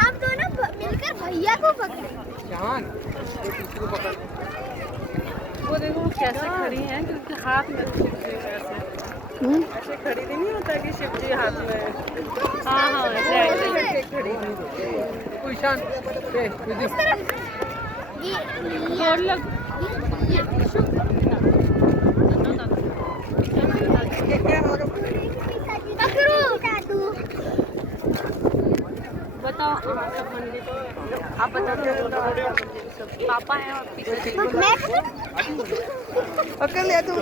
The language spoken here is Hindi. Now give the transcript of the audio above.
हम दोनों मिलकर भैया को पकड़े। वो देखो कैसे खड़ी हैं क्योंकि हाथ में शिव जी ऐसे ऐसे खड़ी नहीं होता कि शिव जी हाथ में। हाँ हाँ ऐसे ऐसे खड़ी और लग बताओ आप बता दो पापा हैं और पीछे मैं पकड़ लिया तू